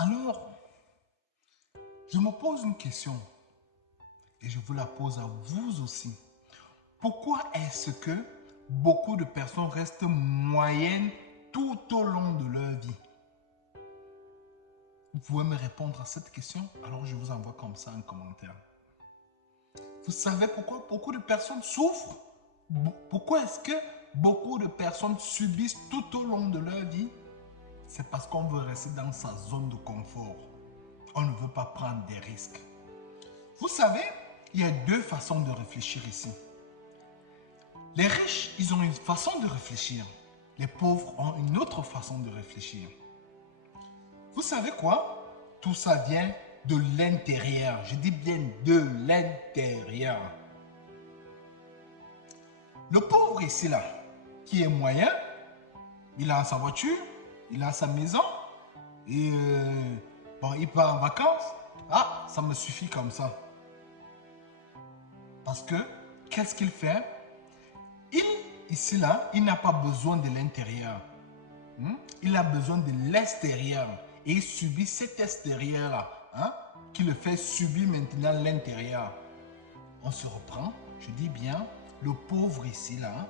Alors, je me pose une question et je vous la pose à vous aussi. Pourquoi est-ce que beaucoup de personnes restent moyennes tout au long de leur vie? Vous pouvez me répondre à cette question? Alors je vous envoie comme ça un commentaire. Vous savez pourquoi beaucoup de personnes souffrent? Pourquoi est-ce que beaucoup de personnes subissent tout au long de leur vie? C'est parce qu'on veut rester dans sa zone de confort. On ne veut pas prendre des risques. Vous savez, il y a deux façons de réfléchir ici. Les riches, ils ont une façon de réfléchir. Les pauvres ont une autre façon de réfléchir. Vous savez quoi? Tout ça vient de l'intérieur. Je dis bien de l'intérieur. Le pauvre ici, là, qui est moyen, il a sa voiture, il a sa maison, et bon, il part en vacances. Ah, ça me suffit comme ça. Parce que, qu'est-ce qu'il fait? Il, ici, là, il n'a pas besoin de l'intérieur. Il a besoin de l'extérieur. Et il subit cet extérieur-là, qui le fait subir maintenant l'intérieur. On se reprend, je dis bien, le pauvre ici, là,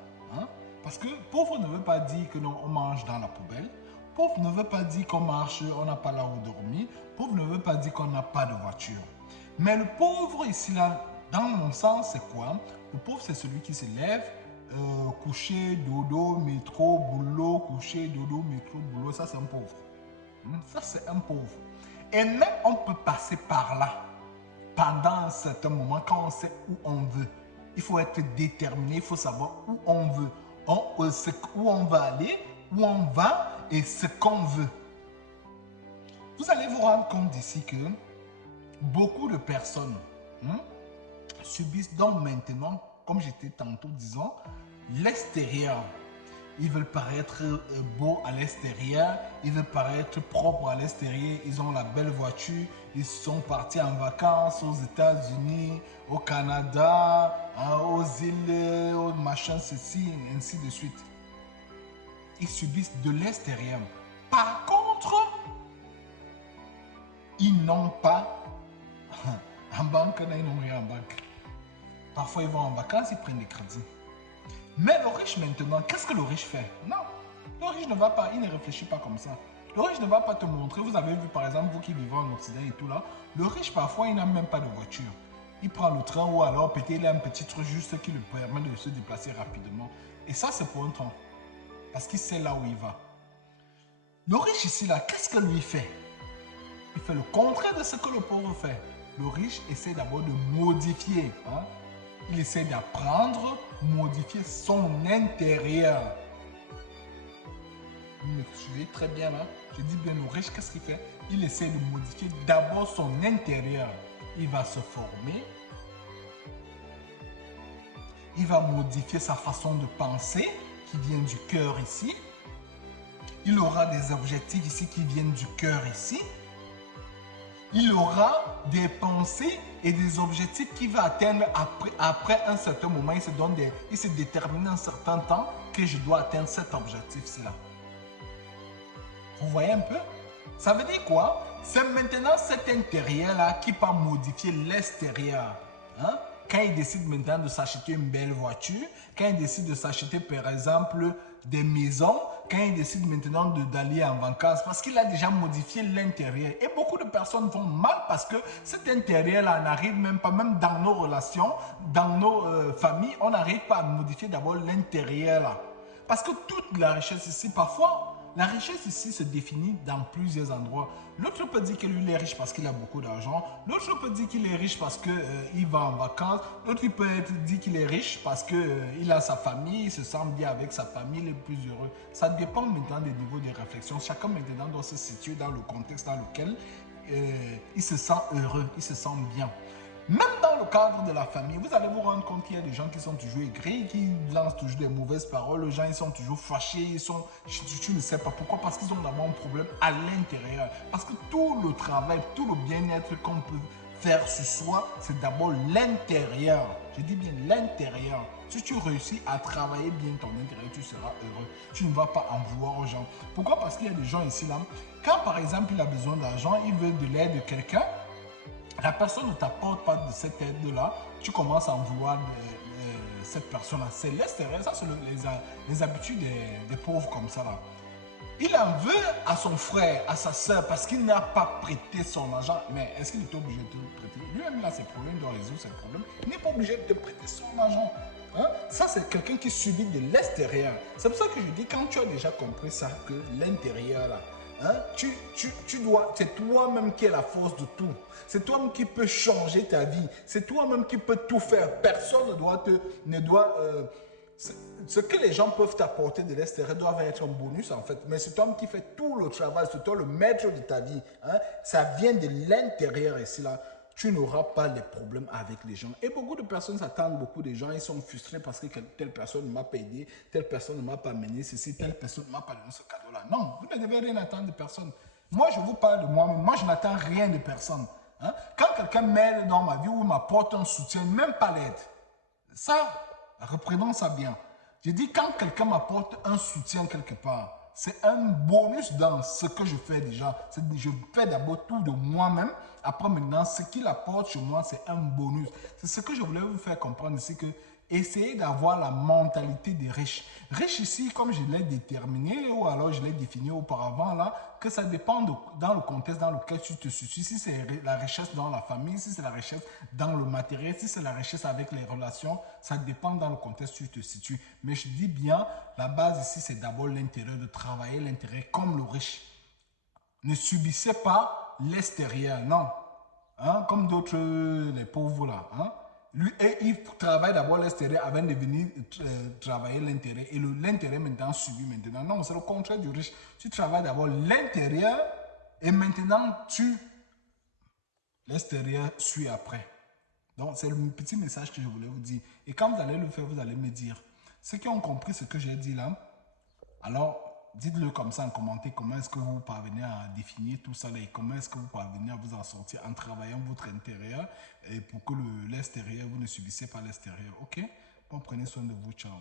parce que pauvre ne veut pas dire que on mange dans la poubelle. Pauvre ne veut pas dire qu'on marche, on n'a pas là où dormir. Pauvre ne veut pas dire qu'on n'a pas de voiture. Mais le pauvre ici, là, dans mon sens, c'est quoi? Le pauvre, c'est celui qui se lève, coucher, dodo, métro, boulot, coucher, dodo, métro, boulot. Ça, c'est un pauvre. Ça, c'est un pauvre. Et même, on peut passer par là pendant un certain moment quand on sait où on veut. Il faut être déterminé, il faut savoir où on veut, où on va aller, où on va et ce qu'on veut. Vous allez vous rendre compte d'ici que beaucoup de personnes subissent donc maintenant, comme j'étais tantôt disant, l'extérieur. Ils veulent paraître beaux à l'extérieur, ils veulent paraître propres à l'extérieur, ils ont la belle voiture, ils sont partis en vacances aux États-Unis, au Canada, aux îles, aux machins, ceci, ainsi de suite. Ils subissent de l'extérieur. Par contre, ils n'ont pas en banque, ils n'ont rien en banque. Parfois, ils vont en vacances, ils prennent des crédits. Mais le riche maintenant, qu'est-ce que le riche fait? Non, le riche ne va pas, il ne réfléchit pas comme ça. Le riche ne va pas te montrer, vous avez vu par exemple, vous qui vivez en Occident et tout là, le riche parfois il n'a même pas de voiture. Il prend le train ou alors peut-être il a un petit truc juste qui lui permet de se déplacer rapidement. Et ça c'est pour un temps, parce qu'il sait là où il va. Le riche ici là, qu'est-ce que lui fait? Il fait le contraire de ce que le pauvre fait. Le riche essaie d'abord de modifier. Il essaie d'apprendre, modifier son intérieur. Vous me suivez très bien là? Je dis bien le riche, qu'est-ce qu'il fait? Il essaie de modifier d'abord son intérieur. Il va se former. Il va modifier sa façon de penser qui vient du cœur ici. Il aura des objectifs ici qui viennent du cœur ici. Il aura des pensées et des objectifs qu'il va atteindre après un certain moment. Il se détermine un certain temps que je dois atteindre cet objectif-là. Vous voyez un peu? Ça veut dire quoi? C'est maintenant cet intérieur-là qui va modifier l'extérieur. Quand il décide maintenant de s'acheter une belle voiture, quand il décide de s'acheter par exemple des maisons, quand il décide maintenant d'aller en vacances, parce qu'il a déjà modifié l'intérieur. Et beaucoup de personnes vont mal parce que cet intérieur-là n'arrive même pas, même dans nos relations, dans nos familles, on n'arrive pas à modifier d'abord l'intérieur-là. Parce que toute la richesse ici, parfois, la richesse ici se définit dans plusieurs endroits. L'autre peut dire que lui il est riche parce qu'il a beaucoup d'argent. L'autre peut dire qu'il est riche parce qu'il va en vacances. L'autre peut dire qu'il est riche parce qu'il a sa famille, il se sent bien avec sa famille, il est plus heureux. Ça dépend maintenant des niveaux de réflexion. Chacun maintenant doit se situer dans le contexte dans lequel il se sent heureux, il se sent bien. Même dans le cadre de la famille, vous allez vous rendre compte qu'il y a des gens qui sont toujours aigris, qui lancent toujours des mauvaises paroles. Les gens, ils sont toujours fâchés, tu ne sais pas pourquoi, parce qu'ils ont d'abord un problème à l'intérieur. Parce que tout le travail, tout le bien-être qu'on peut faire sur soi, c'est d'abord l'intérieur. Je dis bien l'intérieur. Si tu réussis à travailler bien ton intérieur, tu seras heureux. Tu ne vas pas en vouloir aux gens. Pourquoi? Parce qu'il y a des gens ici, là, quand par exemple il a besoin d'argent, il veut de l'aide de quelqu'un, la personne ne t'apporte pas de cette aide-là, tu commences à en vouloir cette personne-là. C'est l'extérieur, ça c'est les habitudes des pauvres comme ça là. Il en veut à son frère, à sa soeur, parce qu'il n'a pas prêté son argent. Mais est-ce qu'il est obligé de te prêter? Lui-même, il a ses problèmes, il doit résoudre ses problèmes. Il n'est pas obligé de te prêter son argent. Hein? Ça, c'est quelqu'un qui subit de l'extérieur. C'est pour ça que je dis, quand tu as déjà compris ça, que l'intérieur, là, hein, c'est toi-même qui es la force de tout. C'est toi-même qui peux changer ta vie. C'est toi-même qui peux tout faire. Personne ne doit ce que les gens peuvent t'apporter de l'extérieur doit être un bonus en fait. Mais c'est toi qui fait tout le travail, c'est toi le maître de ta vie. Hein? Ça vient de l'intérieur ici là. Tu n'auras pas les problèmes avec les gens. Et beaucoup de personnes s'attendent, beaucoup de gens, ils sont frustrés parce que telle personne ne m'a pas aidé, telle personne ne m'a pas mené ceci, telle personne ne m'a pas donné ce cadeau-là. Non, vous ne devez rien attendre de personne. Moi, je vous parle de moi-même. Moi, je n'attends rien de personne. Hein? Quand quelqu'un m'aide dans ma vie ou m'apporte un soutien, même pas l'aide, ça, reprenons ça bien. Je dis quand quelqu'un m'apporte un soutien quelque part, c'est un bonus dans ce que je fais déjà. Je fais d'abord tout de moi-même. Après maintenant, ce qu'il apporte chez moi, c'est un bonus. C'est ce que je voulais vous faire comprendre ici, que essayez d'avoir la mentalité des riches. Riche ici, comme je l'ai déterminé, ou alors je l'ai défini auparavant, là, que ça dépend dans le contexte dans lequel tu te situes. Si c'est la richesse dans la famille, si c'est la richesse dans le matériel, si c'est la richesse avec les relations, ça dépend dans le contexte où tu te situes. Mais je dis bien, la base ici, c'est d'abord l'intérieur, de travailler l'intérieur comme le riche. Ne subissez pas l'extérieur, non. Hein, comme d'autres, les pauvres là. Hein. Lui, il travaille d'abord l'extérieur avant de venir travailler l'intérieur. Et l'intérieur maintenant subit maintenant. Non, c'est le contraire du riche. Tu travailles d'abord l'intérieur et maintenant l'extérieur suit après. Donc, c'est le petit message que je voulais vous dire. Et quand vous allez le faire, vous allez me dire. Ceux qui ont compris ce que j'ai dit là, alors dites-le comme ça en commentaire. Comment est-ce que vous parvenez à définir tout ça là, et comment est-ce que vous parvenez à vous en sortir en travaillant votre intérieur et pour que l'extérieur, vous ne subissez pas l'extérieur. Ok? Bon, prenez soin de vous. Ciao.